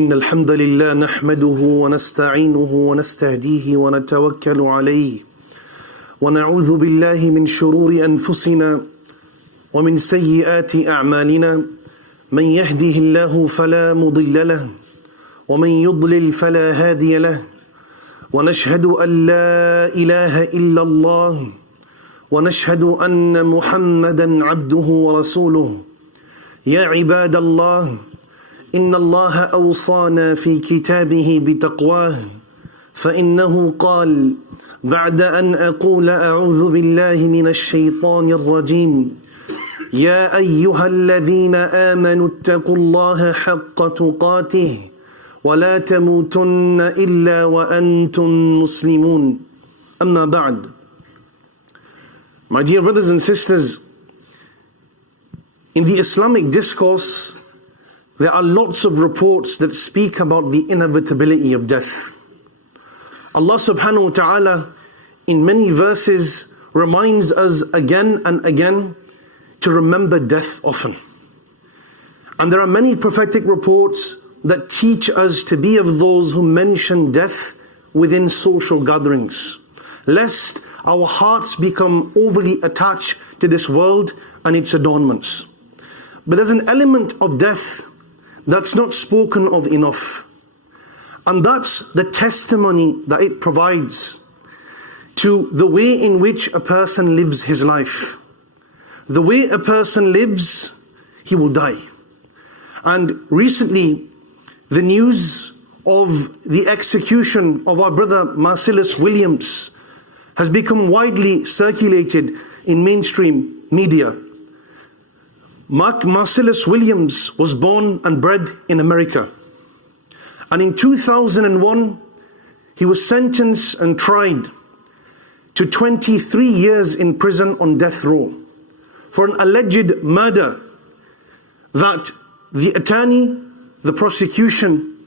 إن الحمد لله نحمده ونستعينه ونستهديه ونتوكل عليه ونعوذ بالله من شرور أنفسنا ومن سيئات أعمالنا من يهده الله فلا مضل له ومن يضلل فلا هادي له ونشهد أن لا إله إلا الله ونشهد أن محمدا عبده ورسوله يا عباد الله إن الله أوصانا في كتابه بتقواه فإنه قال بعد أن أقول أعوذ بالله من الشيطان الرجيم يا أيها الذين آمنوا اتقوا الله حق تقاته ولا تموتن إلا وأنتم مسلمون أما بعد. My dear brothers and sisters, in the Islamic discourse, there are lots of reports that speak about the inevitability of death. Allah subhanahu wa ta'ala in many verses reminds us again and again to remember death often. And there are many prophetic reports that teach us to be of those who mention death within social gatherings, lest our hearts become overly attached to this world and its adornments. But there's an element of death that's not spoken of enough. And that's the testimony that it provides to the way in which a person lives his life. The way a person lives, he will die. And recently, the news of the execution of our brother Marcellus Williams has become widely circulated in mainstream media. Marcellus Williams was born and bred in America. And in 2001, he was sentenced and tried to 23 years in prison on death row for an alleged murder that the attorney, the prosecution,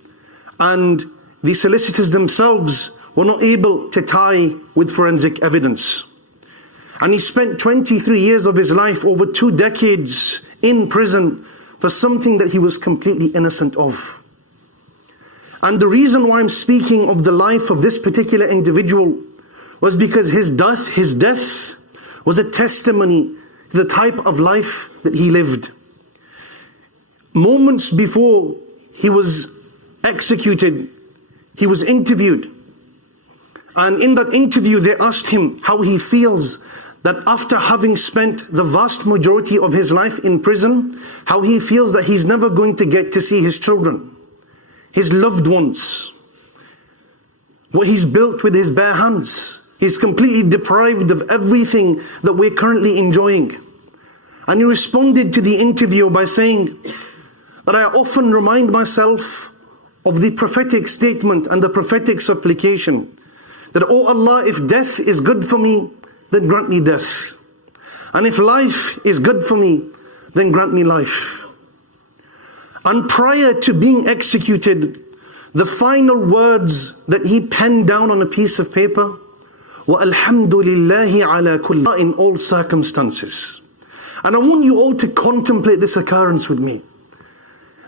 and the solicitors themselves were not able to tie with forensic evidence. And he spent 23 years of his life, over 2 decades, in prison for something that he was completely innocent of. And the reason why I'm speaking of the life of this particular individual was because his death was a testimony to the type of life that he lived. Moments before he was executed, he was interviewed. And in that interview, they asked him how he feels that after having spent the vast majority of his life in prison, how he feels that he's never going to get to see his children, his loved ones, what he's built with his bare hands. He's completely deprived of everything that we're currently enjoying. And he responded to the interview by saying that I often remind myself of the prophetic statement and the prophetic supplication that, oh Allah, if death is good for me, then grant me death. And if life is good for me, then grant me life. And prior to being executed, the final words that he penned down on a piece of paper were Alhamdulillahi ala kulli, in all circumstances. And I want you all to contemplate this occurrence with me.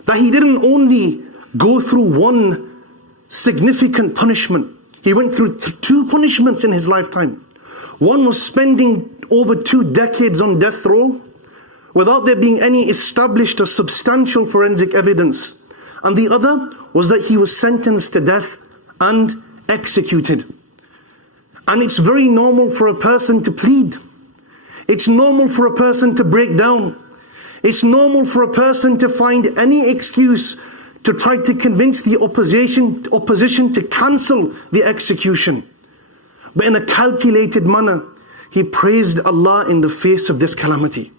That he didn't only go through one significant punishment. He went through 2 punishments in his lifetime. One was spending over 2 decades on death row without there being any established or substantial forensic evidence. And the other was that he was sentenced to death and executed. And it's very normal for a person to plead. It's normal for a person to break down. It's normal for a person to find any excuse to try to convince the opposition to cancel the execution. But in a calculated manner, he praised Allah in the face of this calamity.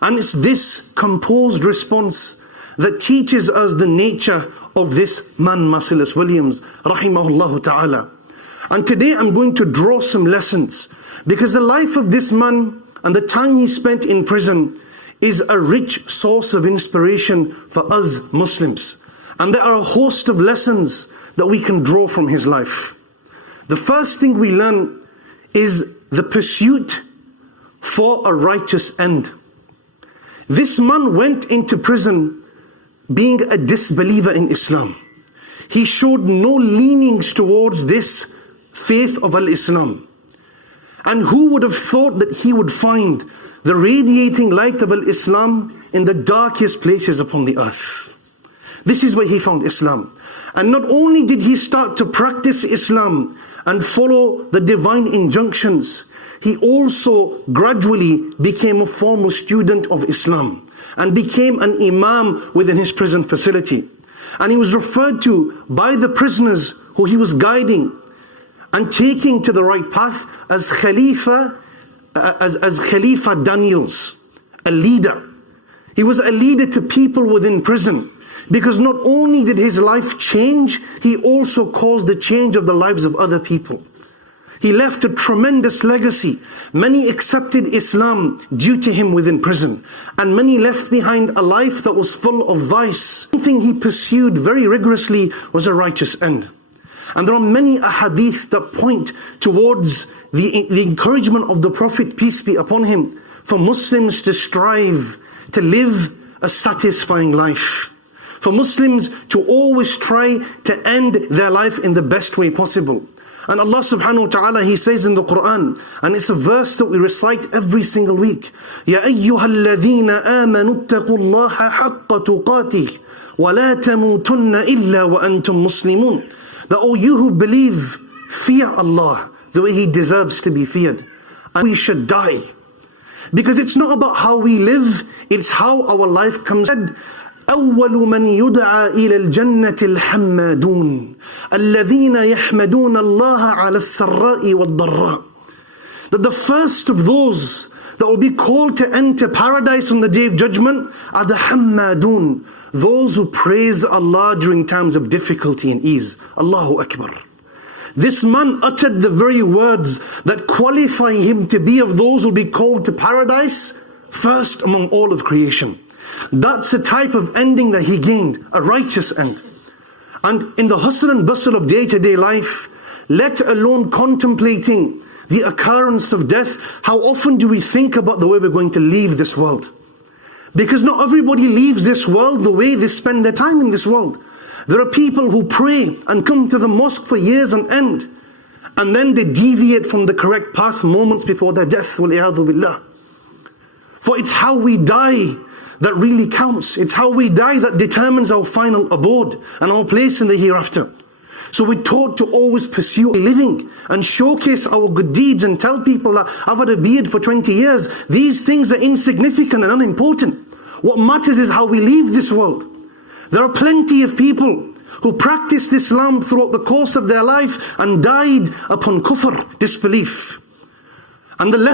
And it's this composed response that teaches us the nature of this man, Marcellus Williams, rahimahullah ta'ala. And today I'm going to draw some lessons, because the life of this man and the time he spent in prison is a rich source of inspiration for us Muslims. And there are a host of lessons that we can draw from his life. The first thing we learn is the pursuit for a righteous end. This man went into prison being a disbeliever in Islam. he showed no leanings towards this faith of al-Islam. And who would have thought that he would find the radiating light of al-Islam in the darkest places upon the earth? This is where he found Islam. And not only did he start to practice Islam and follow the divine injunctions, he also gradually became a formal student of Islam and became an imam within his prison facility. And he was referred to by the prisoners who he was guiding and taking to the right path as Khalifah, as Khalifah Daniels, a leader. He was a leader to people within prison, because not only did his life change, he also caused the change of the lives of other people. He left a tremendous legacy. Many accepted Islam due to him within prison, and many left behind a life that was full of vice. One thing he pursued very rigorously was a righteous end. And there are many ahadith that point towards the encouragement of the Prophet, peace be upon him, for Muslims to strive to live a satisfying life. For Muslims to always try to end their life in the best way possible. And Allah subhanahu wa ta'ala, He says in the Quran, and it's a verse that we recite every single week, Ya ayyuha alladhina amanu ittaqullaha haqqa tuqatih wa la tamutunna illa wa antum muslimun. That all you who believe, fear Allah the way He deserves to be feared. And we should die. Because it's not about how we live, it's how our life comes. أول من يدعى إلى الجنة الحمادون الذين يحمدون الله على السراء والضراء. That the first of those that will be called to enter paradise on the day of judgment are the Hammadun, those who praise Allah during times of difficulty and ease. Allahu Akbar. This man uttered the very words that qualify him to be of those who will be called to paradise first among all of creation. That's the type of ending that he gained, a righteous end. And in the hustle and bustle of day-to-day life, let alone contemplating the occurrence of death, how often do we think about the way we're going to leave this world? Because not everybody leaves this world the way they spend their time in this world. There are people who pray and come to the mosque for years on end, and then they deviate from the correct path moments before their death. Wal-iyadhu billah. For it's how we die that really counts. It's how we die that determines our final abode and our place in the hereafter. So we're taught to always pursue living and showcase our good deeds and tell people that I've had a beard for 20 years. These things are insignificant and unimportant. What matters is how we leave this world. There are plenty of people who practiced Islam throughout the course of their life and died upon kufr, disbelief. And the